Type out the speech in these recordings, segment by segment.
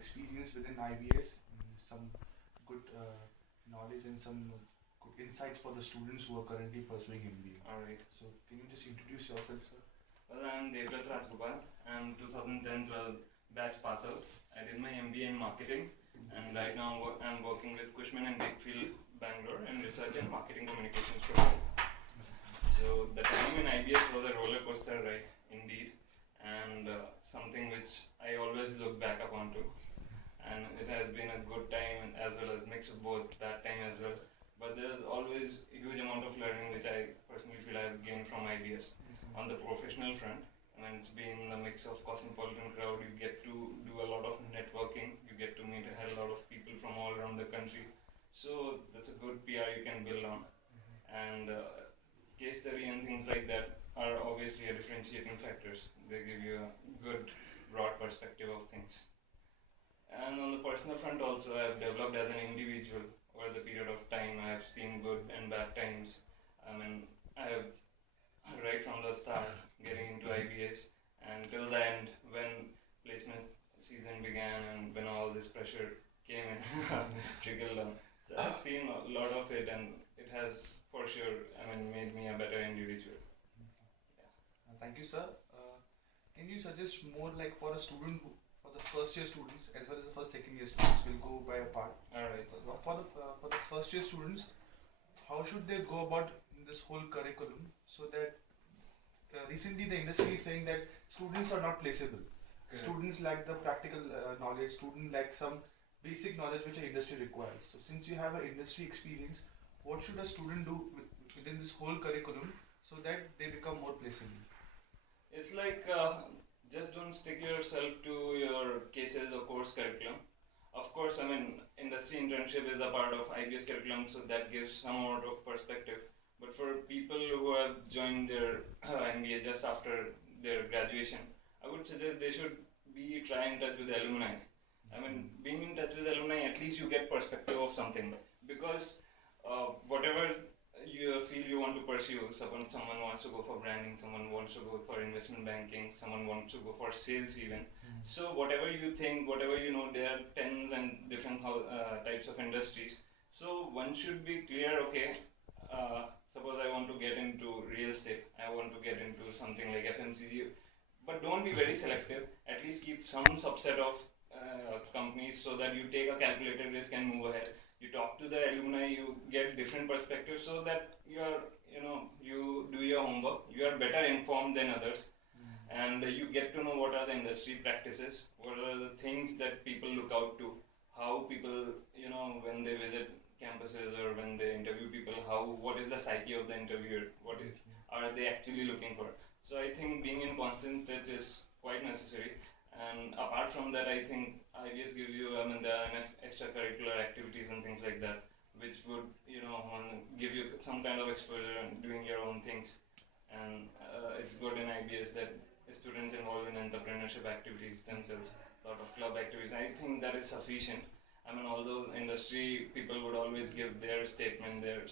experience within IBS, some good knowledge and some good insights for the students who are currently pursuing MBA. Alright. So can you just introduce yourself, sir? Well, I'm Devvrat Rajgopal. I'm 2010-12 batch pass out. I did my MBA in marketing, and right now I'm working with Cushman and Wakefield, Bangalore, in research and marketing communications program. So the time in IBS was a roller coaster ride, indeed, and something which I always look back upon to. And it has been a good time as well as mix of both, that time as well. But there's always a huge amount of learning which I personally feel I've gained from IBS. On the professional front, I mean, it's been a mix of cosmopolitan crowd. You get to do a lot of networking. You get to meet a hell lot of people from all around the country. So that's a good PR you can build on. And case study and things like that are obviously a differentiating factors. They give you a good broad perspective of things. And on the personal front also, I have developed as an individual over the period of time. I have seen good and bad times. I mean, I have right from the start getting into IBS and till the end when placement season began and when all this pressure came in, trickled down. So I've seen a lot of it, and it has for sure, made me a better individual. Yeah. Thank you, sir. Can you suggest more like for a student, for the first year students as well as the first second year students, will go by a part. Alright. For the first year students, how should they go about this whole curriculum so that recently the industry is saying that students are not placeable. Correct. Students lack the practical knowledge, students lack some basic knowledge which an industry requires. So since you have an industry experience, what should a student do within this whole curriculum so that they become more placeable? It's like just don't stick yourself to your cases or course curriculum. Of course, industry internship is a part of IBS curriculum, so that gives some amount of perspective. But for people who have joined their MBA just after their graduation, I would suggest they should try in touch with the alumni. Being in touch with the alumni, at least you get perspective of something. Because whatever you feel you want to pursue, someone wants to go for branding, someone wants to go for investment banking, someone wants to go for sales even. So whatever you think, whatever you know, there are tens and different types of industries. So one should be clear, okay, suppose I want to get into real estate, I want to get into something like FMCG, but don't be very selective. At least keep some subset of companies so that you take a calculated risk and move ahead. You talk to the alumni, you get different perspectives so that you do your homework, you are better informed than others, and you get to know what are the industry practices, what are the things that people look out to, how people, when they visit campuses or when they interview people, what is the psyche of the interviewer, are they actually looking for. So I think being in constant touch is quite necessary. And apart from that, I think IBS gives you, there are enough extracurricular activities and things like that, which would, give you some kind of exposure and doing your own things. And it's good in IBS that students involved in entrepreneurship activities themselves, a lot of club activities. I think that is sufficient. Although industry people would always give their statement, their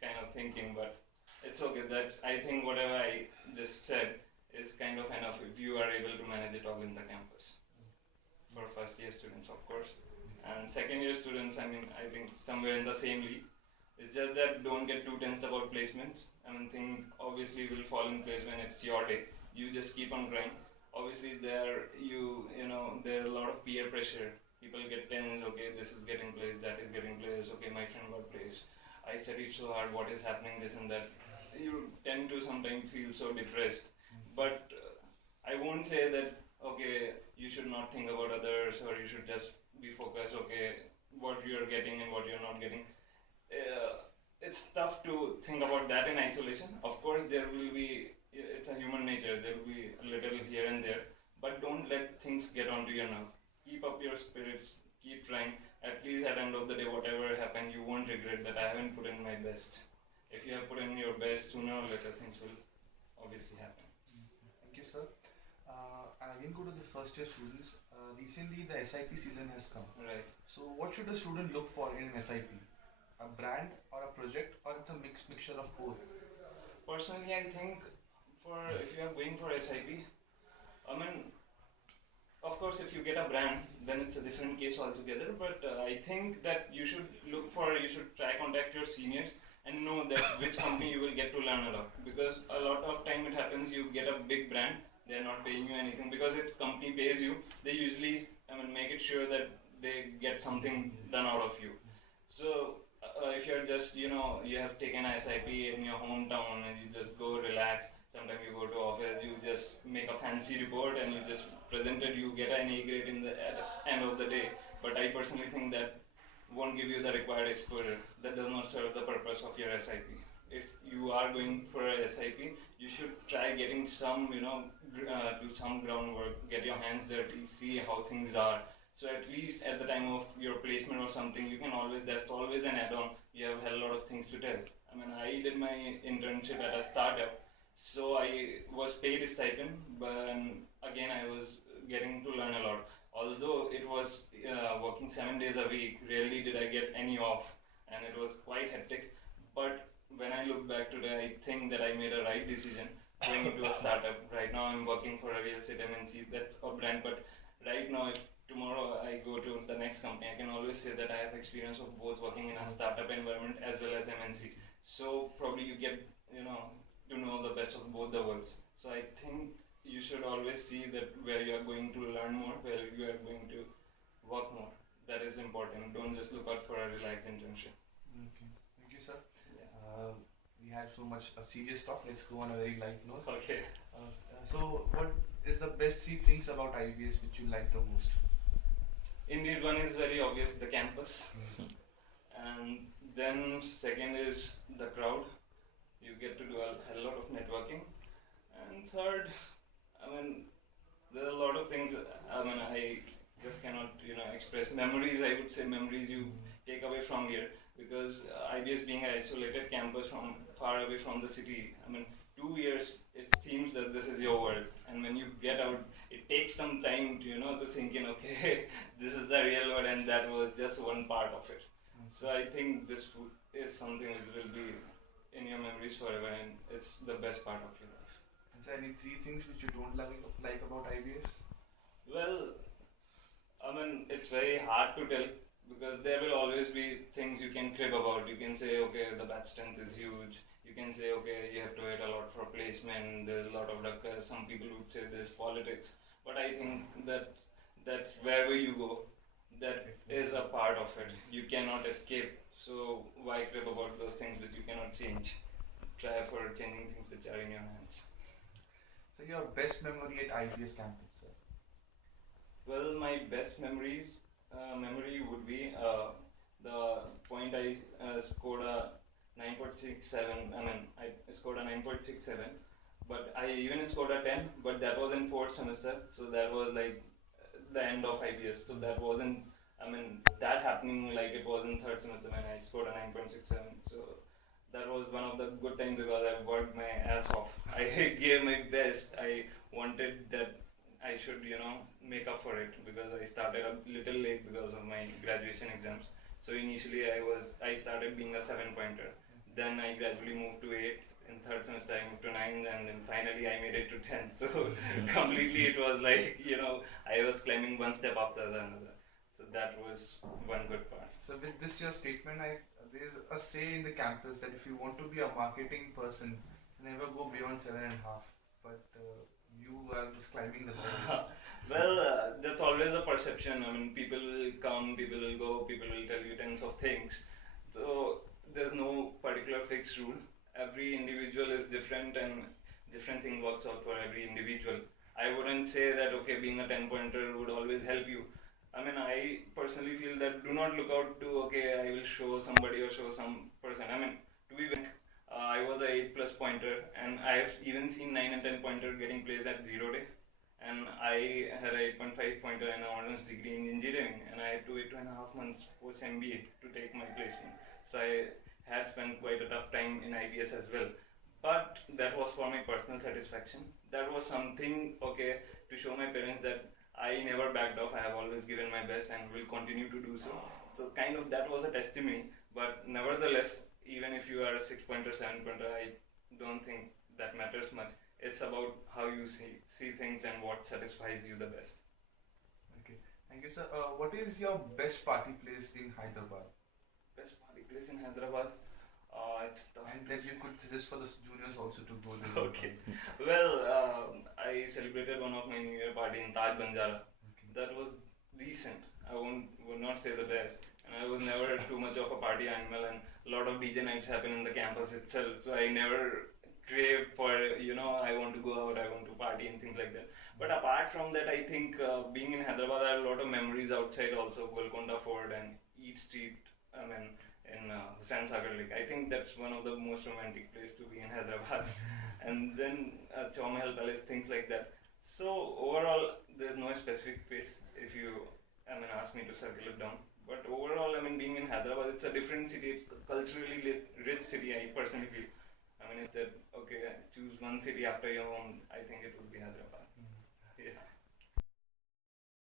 kind of thinking, but it's okay. I think whatever I just said is kind of enough if you are able to manage it all in the campus. For first year students, of course. And second year students, I think somewhere in the same league. It's just that don't get too tense about placements. Thing obviously will fall in place when it's your day. You just keep on trying. Obviously there are a lot of peer pressure. People get tense, okay, this is getting placed, that is getting placed, okay, my friend got placed. I studied so hard, what is happening, this and that. You tend to sometimes feel so depressed. But I won't say that, okay, you should not think about others or you should just be focused, okay, what you're getting and what you're not getting. It's tough to think about that in isolation. Of course, it's a human nature, there will be a little here and there, but don't let things get onto your nerve. Keep up your spirits, keep trying. At least at the end of the day, whatever happened, you won't regret that I haven't put in my best. If you have put in your best, sooner or later things will obviously happen. Thank you, sir. And again, go to the first year students. Recently, the SIP season has come. Right. So, what should a student look for in an SIP? A brand or a project, or it's a mixture of both? Personally, I think if you are going for SIP, Of course, if you get a brand, then it's a different case altogether. But I think that you should try contact your seniors and know that which company you will get to learn a lot. Because a lot of time it happens, you get a big brand, they're not paying you anything. Because if company pays you, they usually, make it sure that they get something done out of you. So if you're just, you have taken a SIP in your hometown and you just go relax. Sometimes you go to office, you just make a fancy report and you just present it, you get an A grade at the end of the day. But I personally think that won't give you the required exposure. That does not serve the purpose of your SIP. If you are going for a SIP, you should try getting some, do some groundwork, get your hands dirty, see how things are. So at least at the time of your placement or something, that's always an add-on. You have a lot of things to tell. I did my internship at a startup, so I was paid a stipend, but again I was getting to learn a lot. Although it was working 7 days a week, rarely did I get any off, and it was quite hectic. But when I look back today, I think that I made a right decision going into a startup. Right now I'm working for a real estate MNC, that's a brand, but right now if tomorrow I go to the next company, I can always say that I have experience of both working in a startup environment as well as MNC. So probably you get, to know the best of both the worlds. So I think you should always see that where you are going to learn more, where you are going to work more. That is important. Don't just look out for a relaxed internship. Okay. Thank you, sir. Yeah. We had so much serious talk. Let's go on a very light note. Okay. So, what is the best 3 things about IBS which you like the most? Indeed, one is very obvious, the campus. And then second is the crowd. You get to do a lot of networking. And third, there are a lot of things, I just cannot, express. Memories, I would say memories you take away from here. Because IBS being an isolated campus from far away from the city, 2 years, it seems that this is your world. And when you get out, it takes some time to, to sink in, okay, this is the real world and that was just one part of it. So I think this is something which will be in your memories forever, and it's the best part of your life. Is there any 3 things which you don't like about IBS? Well, it's very hard to tell because there will always be things you can crib about. You can say, okay, the batch strength is huge. You can say, okay, you have to wait a lot for placement. There's a lot of duckers. Some people would say there's politics. But I think that wherever you go, that is a part of it. You cannot escape. So why crib about those things which you cannot change? Try for changing things which are in your hands. So your best memory at IBS campus, sir? Well, my best memory would be the point I scored a 9.67. I scored a 9.67, but I even scored a 10. But that was in 4th semester, so that was like the end of IBS. So that wasn't. That happening like it was in 3rd semester when I scored a 9.67. So that was one of the good times because I worked my ass off. I gave my best. I wanted that I should, make up for it because I started a little late because of my graduation exams. So initially I started being a 7-pointer. Then I gradually moved to 8. In 3rd semester I moved to 9, and then finally I made it to 10. So completely it was like, I was climbing one step after the another. So that was one good part. So with this your statement, there's a say in the campus that if you want to be a marketing person, never go beyond 7.5. But you are just climbing the ladder. Well, that's always a perception. People will come, people will go, people will tell you tons of things. So there's no particular fixed rule. Every individual is different and different thing works out for every individual. I wouldn't say that, okay, being a 10-pointer would always help you. I personally feel that do not look out to, okay, I will show somebody or show some person. To be frank, I was a 8+ pointer, and I've even seen 9 and 10 pointer getting placed at 0 day. And I had a 8.5 pointer and an honors degree in engineering, and I had to wait 2.5 months post MBA to take my placement. So I had spent quite a tough time in IBS as well. But that was for my personal satisfaction. That was something, okay, to show my parents that I never backed off. I have always given my best and will continue to do so. So kind of that was a testimony. But nevertheless, even if you are a 6-pointer, 7-pointer, I don't think that matters much. It's about how you see things and what satisfies you the best. Thank you, sir. What is your best party place in Hyderabad? Best party place in Hyderabad? It's tough. And to then say. you could suggest for the juniors also to go there. Okay. Well, I celebrated one of my New Year party in Taj Banjara. Okay. That was decent. I would not say the best. And I was never too much of a party animal, and a lot of DJ nights happen in the campus itself. So I never craved for, I want to go out, I want to party and things like that. But apart from that, I think being in Hyderabad, I have a lot of memories outside also, Golconda Fort and Eat Street. I mean, in Hussain Sagar Lake. I think that's one of the most romantic place to be in Hyderabad. And then Chowmahal Palace, things like that. So overall, there's no specific place if you, ask me to circle it down. But overall, being in Hyderabad, it's a different city. It's a culturally rich city, I personally feel. Is that, okay, choose one city after your own, I think it would be Hyderabad. Yeah.